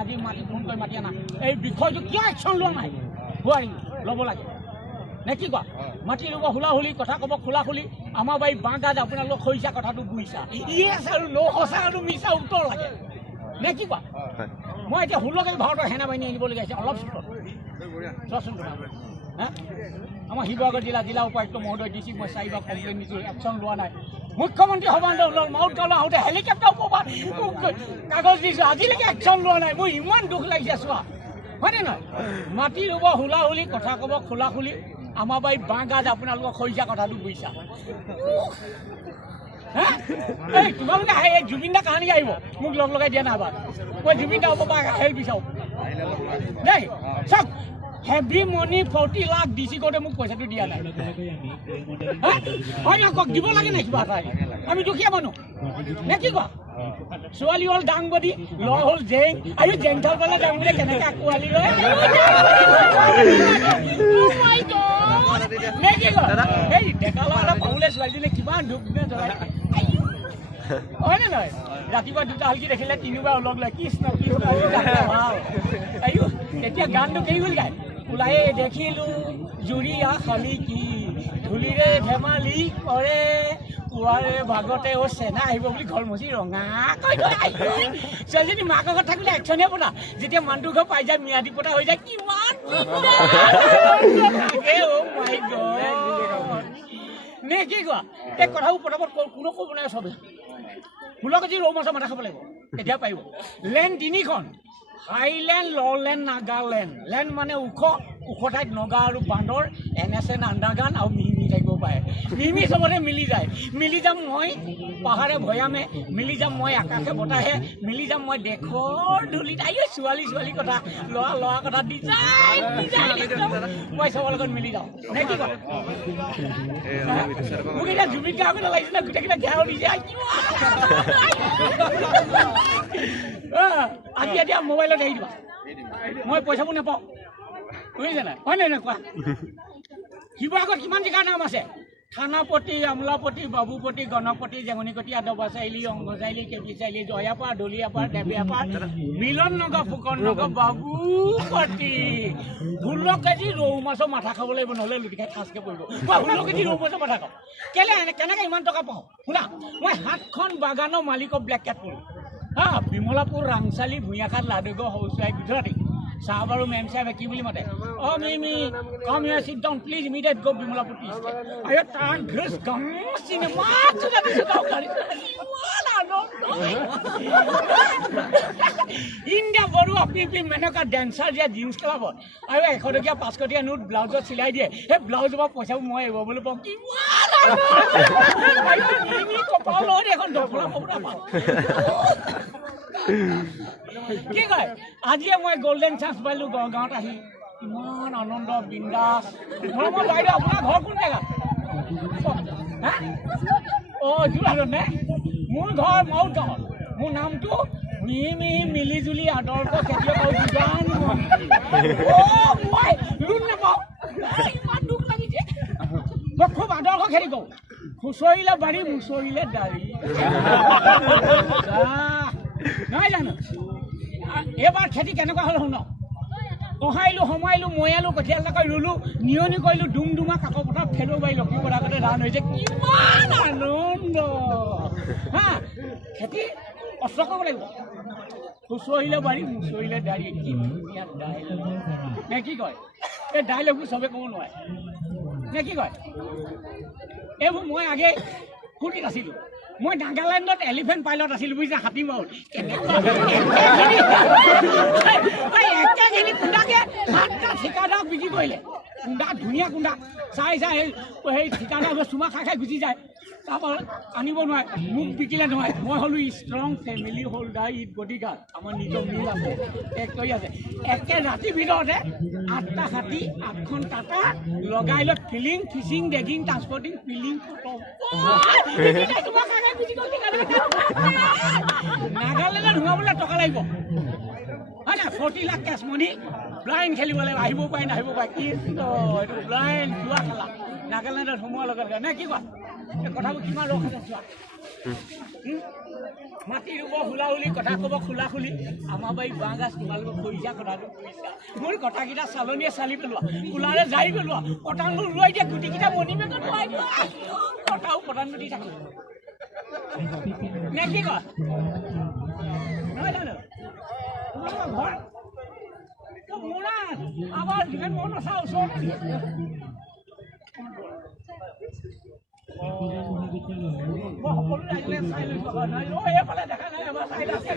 আজি মাতি ফোন কৰি মাতি আনা এই বিষয়টো কিয় একশ্যন লোৱা নাই হোৱাৰি ল'ব লাগে নে কি কোৱা মাটি ল'ব হুলাহুলি কথা ক'ব খোলাখুলি আমাৰ বাৰী বাঁহ গাজ আপোনালোক খৰিছা কথাটো বুজিছা ইয়েছ আৰু ন সঁচা আৰু মিছা উত্তৰ লাগে নে কি কোৱা মই এতিয়া 16 কেজি ভাৰতৰ সেনাবাহিনী আনিবলগীয়া হৈছে অলপ চোৱাচোন হা আমাৰ শিৱসাগৰ জিলা উপায়ুক্ত মহোদয় ডি চিক মই 4বাৰ কমপ্লেইন দিছোঁ একশ্যন লোৱা নাই মুখ্যমন্ত্ৰী সৰ্বানন্দ মাউত গাঁৱলৈ আহোঁতে হেলিকপ্টাৰ কাগজ দিছোঁ আজিলৈকে একশ্যন লোৱা নাই মোৰ ইমান দুখ লাগিছে চোৱা হয়নে নহয় মাটি ৰুব হুলাহুলি কথা ক'ব খোলাখুলি আমাৰ বাৰীত বাঁহ গাজ আপোনালোকৰ খৰিছা কথাটো বুজিছা এই তোমালোকে এই জুবিন দা কাহানি আহিব মোক লগ লগাই দিয়া নাই মই জুবিন দা হ'ব বা হেৰি বিচাৰোঁ দেই চাওক হেভি মনি 40 লাখ ডি চি কোৰ্টে মোক পইচাটো দিয়া নাই হয় নহয় কওক দিব লাগে নাই কিবা এটা আমি দুখীয়া মানুহ নে কি কোৱা ছোৱালী হ'ল ডাংবদী ল'ৰা হ'ল জেং আৰু জেংঠাল পালে ডাংবদী কেনেকৈ আকোৱালি লয় নে কি কোৱা এই ডেকা ল'ৰা এটা পাবলৈ ছোৱালীজনীয়ে কিমান দুখ দিনে জ্বলাই হয়নে নহয় ৰাতিপুৱা দুটা হালকি দেখিলে তিনিবাৰ লগ লয় কৃষ্ণ কৃষ্ণ ভাল আয়ো এতিয়া গানটো কি হ'ল গায় ওলাই দেখিলোঁ জুৰিয়া খালি কি ধূলিৰে ধেমালি কৰে পুৱাৰে ভাগতে চেনা আহিব বুলি ঘৰ মচি ৰঙা কৈ ছোৱালীজনী মাকৰ ঘৰত থাকিলে একশ্যনে পতা যেতিয়া মানুহটোৰ ঘৰ পাই যায় ম্যাদী পতা হৈ যায় কিমান নে কি কোৱা এই কথাবোৰ পটাপট কোনো ক'ব নাই চবে 16 কেজি ৰৌ মাছৰ মাথা খাব লাগিব এতিয়া পাৰিব লেণ্ড 3খন হাইলেণ্ড ল'লেণ্ড নাগালেণ্ড লেণ্ড মানে ওখ ঠাইত নগা আৰু বান্দৰ NSN আণ্ডাৰগ্ৰাউণ্ড আৰু মিহি থাকিব পাৰে মিহি চবতে মিলি যায় মিলি যাম মই পাহাৰে ভৈয়ামে মিলি যাম মই আকাশে বতাহে মিলি যাম মই দেশৰ ধূলিত আহি ছোৱালী কথা ল'ৰা কথা ডিজাইন মই চবৰ লগত মিলি যাওঁ নে কি কয় মোক এতিয়া জুবিন গাৰ্গ লাগিছিলে গোটেইকেইটা ঘেৰাও দি যায় আজি এতিয়া মোবাইলত এৰি দিবা মই পইচাবোৰ নাপাওঁ বুজিছে নাই হয় নাই কোৱা শিৱসাগৰত কিমান জেগাৰ নাম আছে থানাপতি আমলাপতি বাবুপতি গণপতি জেঙনিকটি আদবা চাৰিআলি অংগচাৰিআলি কেপি চাৰিআলি জয়াপাৰ দলিয়াপাৰ দেবিয়াপাৰ মিলন নগৰ ফুকন নগৰ বাবুপতি 16 কেজি ৰৌ মাছৰ মাথা খাব লাগিব নহ'লে লুটিখাই খাচকৈ পৰিব মই 16 কেজি ৰৌ মাছৰ মাথা খাওঁ কেনেকৈ ইমান টকা পাওঁ শুনা মই 7খন বাগানৰ মালিকৰ ব্লেক কেট কৰোঁ হা বিমলাপুৰ ৰাংচালি ভূঞাখাট লাডুগড় সৌচাই গুজৰাটী সাহেব আৰু মেম সাহেব কি বুলি মাতে মিমি come here sit down please immediate go Bimlapur tea estate আই টান গ্ৰেস গম সিনেমা চুজা দিছো গাড়ী ইণ্ডিয়া বড়ো পিপি মেনকা ডেন্সাৰ দিয়া জিন্স ক্লাবত আৰু 100 টকীয়া 500 টকীয়া নোট ব্লাউজত চিলাই দিয়ে সেই ব্লাউজৰ পৰা পইচাবোৰ মই এৰিব বুলি পাওঁ কিমান কপালত এখন দফলা পপুৰা পাওঁ কি কয় আজিয়ে মই গোল্ডেন চান্স পাইলোঁ গাঁৱত আহি ইমান আনন্দ বিন্দাস মই বাইদেউ আপোনাৰ ঘৰ কোন জেগাত যোৰহাটত নে মোৰ ঘৰ মাউত গাঁৱত মোৰ নামটো মিহি মিলিজুলি আদৰ্শ খেতিয়ক আৰু যোগান মই লোন নাপাওঁ ইমান দুখ লাগিছে মই খুব আদৰ্শ খেতি কৰোঁ খুচৰিলে বাৰী মুচৰিলে দাড়ি নহয় জানো এইবাৰ খেতি কেনেকুৱা হ'ল শুন কহাইলোঁ সোমাইলোঁ ময়ালোঁ কঠীয়া লাকৈ ৰুলোঁ নিয়নি কৰিলোঁ ডুমডুমা কাকো পথাৰত ফেলো বাৰী লখিমপুৰ আগতে ধান হৈছে কিমান আনন্দ হা খেতি কষ্ট কৰিব লাগিব খুচৰিলে বাৰী মুচৰিলে দাড়ি কি ধুনীয়া ডাইলগ নে কি কয় এই ডাইলগবোৰ চবে ক'ব নোৱাৰে নে কি কয় এইবোৰ মই আগে ফূৰ্তিত আছিলোঁ মই নাগালেণ্ডত এলিফেণ্ট পাইলট আছিলোঁ বুজিছা হাতী মাউত একেখিনি কুণ্ডাকে 7টা ঠিকাদাৰক বিক্ৰী কৰিলে কুণ্ডা ধুনীয়া কুণ্ডা চাই সেই ঠিকাদাৰ চুমা খাই গুচি যায় তাৰপৰা আনিব নোৱাৰে মোক বিকিলে নহয় মই হ'লোঁ strong family holder it bodyguard আমাৰ নিজৰ মিল আছে ফেক্টৰী আছে একে ৰাতিৰ ভিতৰতে 8টা হাতী 8খন টাটা লগাই লৈ ফিলিং ফিচিং ডেগিং ট্ৰান্সপৰ্টিং ফিলিং নাগালেণ্ডত সোমাবলৈ টকা লাগিব হয় না 40 লাখ কেছ মনি ব্লাইণ্ড খেলিব লাগিব আহিব পাৰে নাহিব পাৰে কি এইটো ব্লাইণ্ড জোৱা খেলা নাগালেণ্ডত সোমোৱাৰ লগে লগে নে কি কোৱা এই কথাবোৰ কিমান ৰখ আছে চোৱা মাটি ৰুব হুলাহুলি কথা ক'ব খোলা খুলি আমাৰ বাৰী বাঁহ গাছ তোমালোকক কৰিছা কথাটো কৰিছা মোৰ কথাকেইটা চালনীয়ে চালি পেলোৱা কোলাৰে জাৰি পেলোৱা পটানবোৰ ওলাই দিয়া গুটিকেইটা মণিমেগত ভৰাই দিয়া কথাও পটানটো দি থাকে নে কি কয় নহয় জানো ঘৰ মোৰা আমাৰ যিমান মন আছে ওচৰতে সকলো ৰাইজে চাই লৈছোঁ এইফালে দেখা নাই আমাৰ চাই আছে